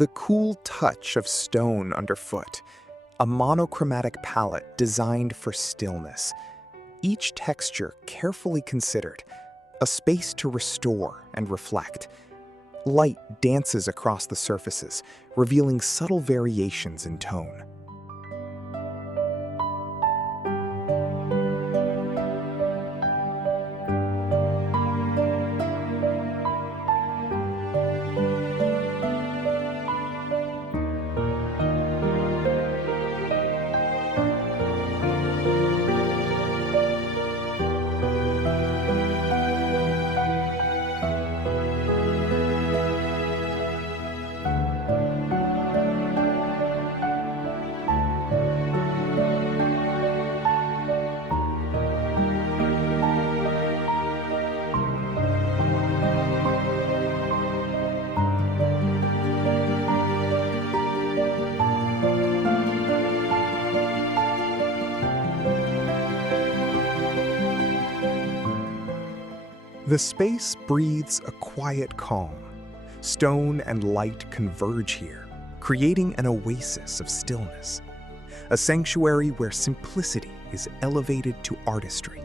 The cool touch of stone underfoot, a monochromatic palette designed for stillness. Each texture carefully considered, a space to restore and reflect. Light dances across the surfaces, revealing subtle variations in tone. The space breathes a quiet calm. Stone and light converge here, creating an oasis of stillness, a sanctuary where simplicity is elevated to artistry.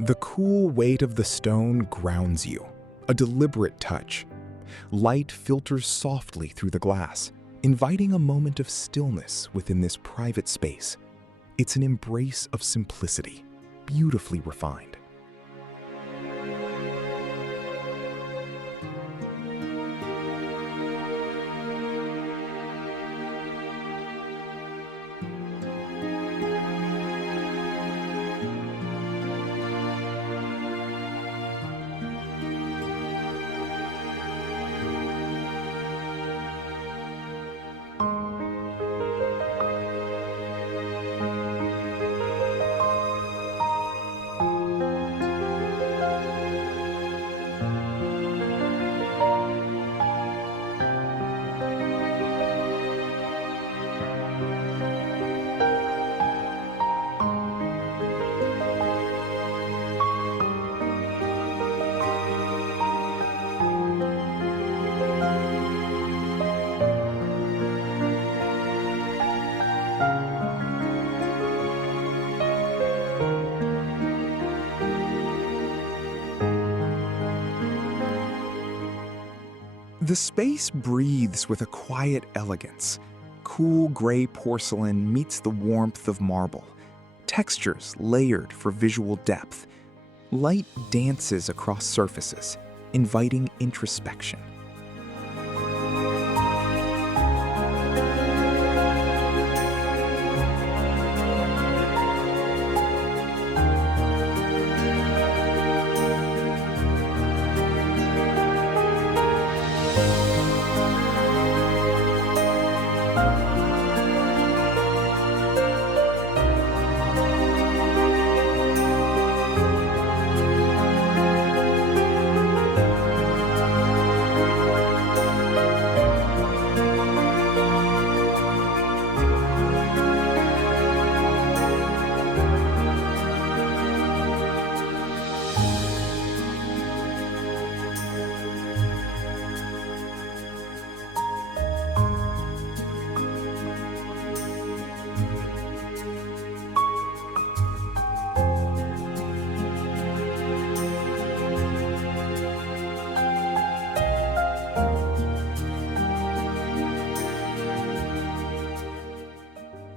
The cool weight of the stone grounds you, a deliberate touch. Light filters softly through the glass, inviting a moment of stillness within this private space. It's an embrace of simplicity, beautifully refined. The space breathes with a quiet elegance. Cool gray porcelain meets the warmth of marble. Textures layered for visual depth. Light dances across surfaces, inviting introspection.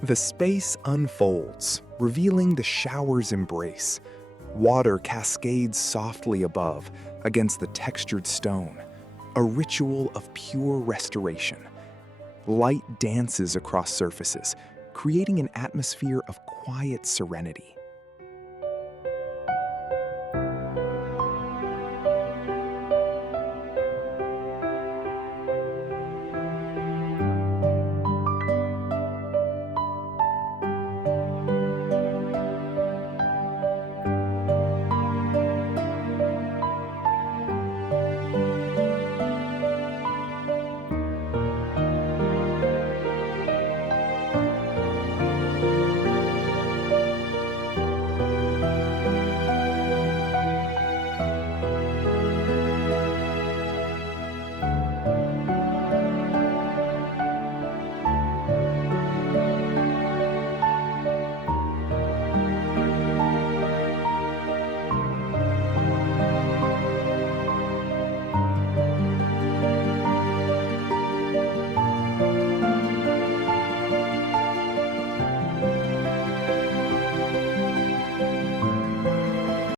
The space unfolds, revealing the shower's embrace. Water cascades softly above, against the textured stone, a ritual of pure restoration. Light dances across surfaces, creating an atmosphere of quiet serenity.